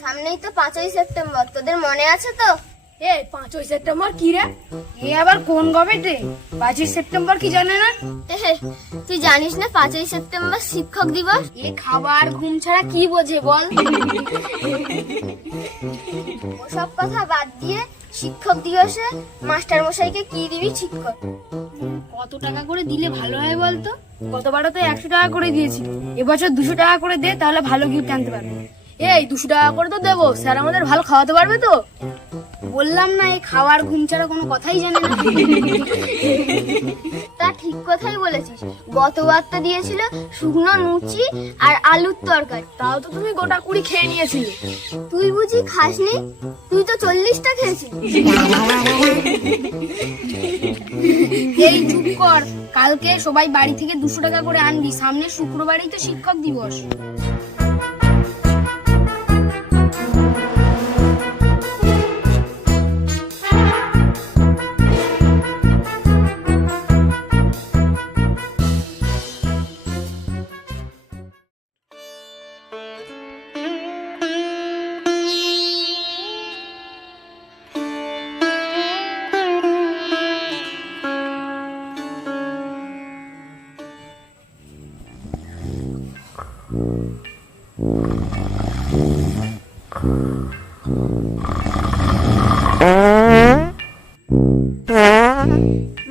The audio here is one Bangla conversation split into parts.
সামনেই তো 5ই সেপ্টেম্বর, তোদের মনে আছে তো? 5ই সেপ্টেম্বর কি রে? এ আবার কোন গভর্নমেন্ট রে? 5ই সেপ্টেম্বর কি জানে না? তুই জানিস না 5ই সেপ্টেম্বর শিক্ষক দিবস? এ খাবার ঘুম ছাড়া কি বোঝে বল? ওসব কথা বাদ দিয়ে শিক্ষক দিবসে মাস্টার মশাইকে কি দিবি ঠিক কর। কত টাকা করে দিলে ভালো হয় বলতো? গতবারও তো 100 টাকা করে দিয়েছি, এবছর 200 টাকা করে দে, তাহলে ভালো গিফট আনতে পারবো। 200 টাকা করে তো দেবো, স্যার আমাদের ভালো খাওয়াতে পারবে তো? বললাম না, এই খাওয়ার ঘুম ছাড়া কোনো কথাই জানে না। তা ঠিক কথাই বলেছিস, গতবার তো দিয়েছিল শুকনো লুচি আর আলুর তরকারি, তাও তো তুমি গোটা 20 খেয়ে নিয়েছিলে। তুই বুঝি খাসনি? তুই তো 40টা খেয়েছিস। এই চুপ কর, কালকে সবাই বাড়ি থেকে 200 টাকা করে আনবি, সামনে শুক্রবারই তো শিক্ষক দিবস।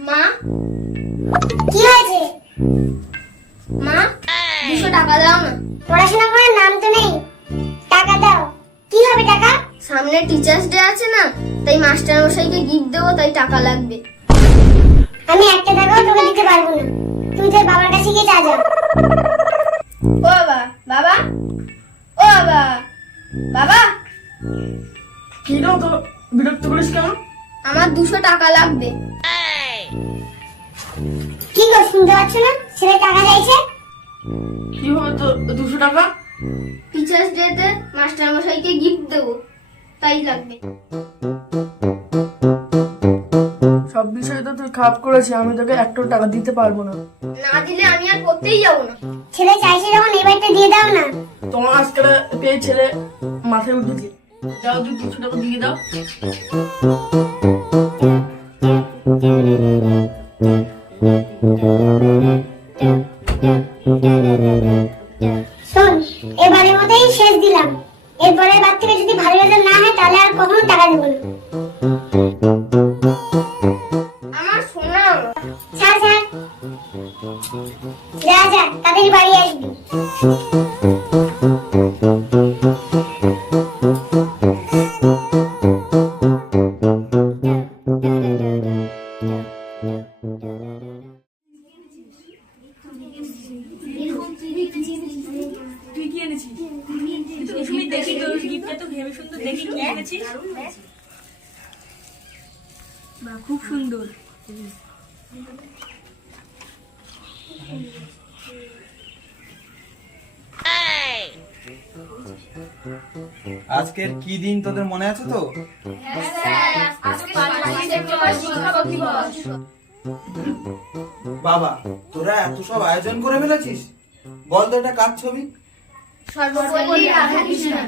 মা, কি হয়েছে? মা, 200 টাকা দাও না। পড়াশোনা করার নাম তো নেই, টাকা দাও। কি হবে টাকা? সামনে টিচার্স ডে আছে না, তাই মাস্টার মশাইকে গিফট দেবো, তাই টাকা লাগবে। আমি 1 টাকাও তোকে দিতে পারবো না, তুই তোর বাবার কাছে গিয়ে চা যাও। ও বাবা, বাবা, ও বাবা, বাবা, কি দাও তো বিরক্ত করিস কেন? আমার 200 টাকা লাগবে। কি গো, শুনতে পাচ্ছ না? ছেলে টাকা চাইছে। কি হবে তো 200 টাকা? টিচার্স ডে তে মাস্টার মশাইকে গিফট দেবো, তাই লাগবে। সব বিষয়ে তো তুই খারাপ করেছিস, আমি তোকে 1 টাকা দিতে পারবো না। না দিলে আমি আর পড়তেই যাবো না। ছেলে চাইছে যখন এবারটা দিয়ে দাও না। তোমার আজকে পেয়ে ছেলে মাথায় উঠেছে, যাও তুই 200 টাকা দিয়ে দাও। শোন, এবারের মতোই শেষ দিলাম, এরপরের বার থেকে যদি ভালো রেজাল্ট না হয় তাহলে আর কখনো টাকা দেবো না। আমার সোনা, ছাড় ছাড়, যা যা তাড়াতাড়ি বাড়ি আসবি। তুই কি এনেছিস? শুনি দেখি তোর গিফটটা তো ভেবে সুন্দর, দেখি কি এনেছিস। বাহ, খুব সুন্দর। আজকের কি দিন তোদের মনে আছে তো? বাবা, তোরা এত সব আয়োজন করে ফেলেছিস? বল তো এটা কার ছবি? সর্বপল্লী রাধাকৃষ্ণন।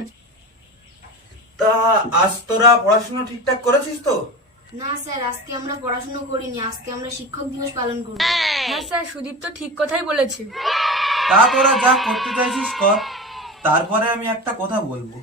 তা আজ তোরা পড়াশোনা ঠিকঠাক করেছিস তো? না স্যার, আজকে আমরা পড়াশোনা করিনি, আজকে আমরা শিক্ষক দিবস পালন করব। হ্যাঁ স্যার, সুদীপ তো ঠিক কথাই বলেছে। তা তোরা যা করতে চাইছিস কর, তারপরে আমি একটা কথা বলবো।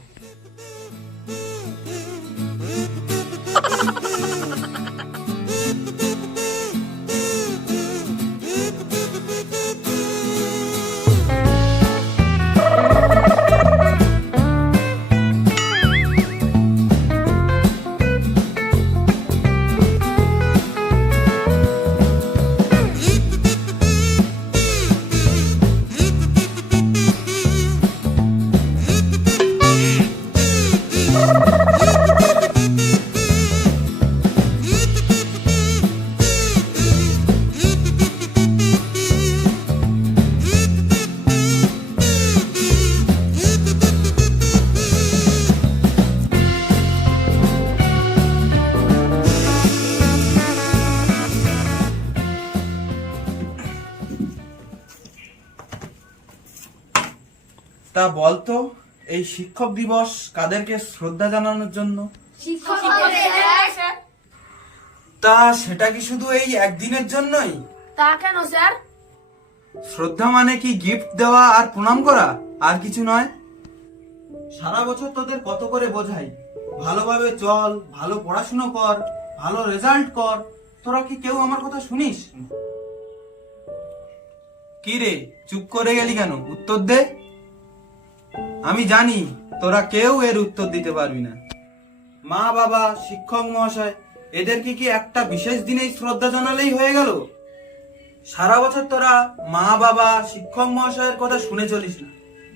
তা বলতো এই শিক্ষক দিবস কাদেরকে শ্রদ্ধা জানানোর জন্য? তা সেটা কি শুধু এই একদিনের জন্যই? তা কেন স্যার? শ্রদ্ধা মানে কি গিফট দেওয়া আর প্রণাম করা, আর কিছু নয়। সারা বছর তোদের কত করে বোঝাই, ভালোভাবে চল, ভালো পড়াশুনো কর, ভালো রেজাল্ট কর, তোরা কি কেউ আমার কথা শুনিস? কি রে, চুপ করে গেলি কেন? উত্তর দে। আমি জানি তোরা কেউ এর উত্তর দিতে পারবি না। মা বাবা, শিক্ষক মহাশয়, এদেরকে কি একটা বিশেষ দিনেই শ্রদ্ধা জানালেই হয়ে গেল? সারা বছর তোরা মা বাবা, শিক্ষক মহাশয়ের কথা শুনে চলিস না,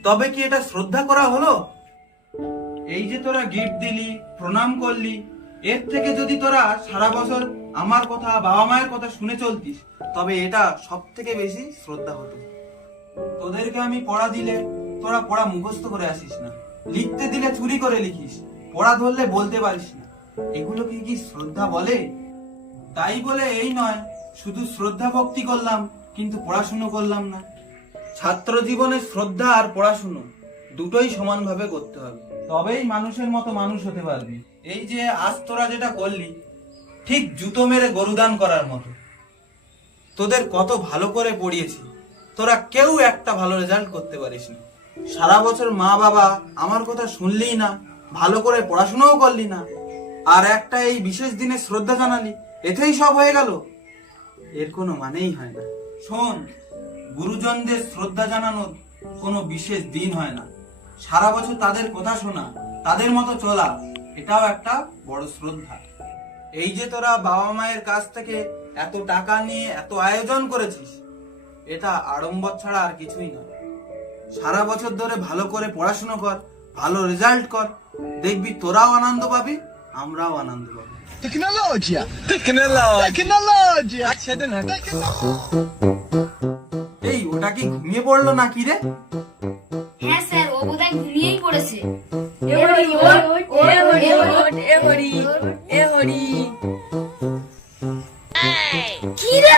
তবে কি এটা শ্রদ্ধা করা হলো? এই যে তোরা গিফট দিলি, প্রণাম করলি, এর থেকে যদি তোরা সারা বছর আমার কথা, বাবা মায়ের কথা শুনে চলতিস, তবে এটা সব থেকে বেশি শ্রদ্ধা হতো। তোদেরকে আমি পড়া দিলে তোরা পড়া মুখস্থ করে আসিস না, লিখতে দিলে চুরি করে লিখিস, পড়া ধরলে বলতে পারিস না। এগুলো কি শ্রদ্ধা বলে? তাই বলে এই নয় শুধু শ্রদ্ধা ভক্তি করলাম কিন্তু পড়াশুনো করলাম না। ছাত্র জীবনে শ্রদ্ধা আর পড়াশুনো দুটোই সমানভাবে করতে হবে, তবেই মানুষের মতো মানুষ হতে পারবি। এই যে আজ তোরা যেটা করলি, ঠিক জুতো মেরে গরুদান করার মতো। তোদের কত ভালো করে পড়িয়েছি, তোরা কেউ একটা ভালো রেজাল্ট করতে পারিস না। সারা বছর মা বাবা আমার কথা শুনলি না, ভালো করে পড়াশোনাও করলি না, আর একটা এই বিশেষ দিনে শ্রদ্ধা জানালি, এতেই সব হয়ে গেল? এর কোনো মানেই হয় না। শোন, গুরুজনদের শ্রদ্ধা জানানোর কোনো বিশেষ দিন হয় না। সারা বছর তাদের কথা শোনা, তাদের মতো চলা, এটাও একটা বড় শ্রদ্ধা। এই যে তোরা বাবা মায়ের কাছ থেকে এত টাকা নিয়ে এত আয়োজন করেছিস, এটা আড়ম্বর ছাড়া আর কিছুই নয়। সারা বছর ধরে ভালো করে পড়াশোনা কর, ভালো রেজাল্ট কর, দেখবি তোরাও আনন্দ পাবি, আমরাও আনন্দ পাবো। এই ওটা কি ঘুমিয়ে পড়লো নাকি রে? হ্যাঁ স্যার, ও বোধহয় ঘুমিয়েই পড়েছে। কি রে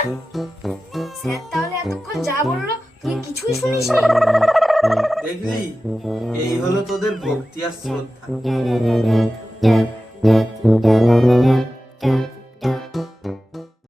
স্যার, তাহলে এতক্ষণ যা বললো তুই কিছুই শুনিস না? দেখলি, এই হলো তোদের ভক্তি আর শ্রদ্ধা।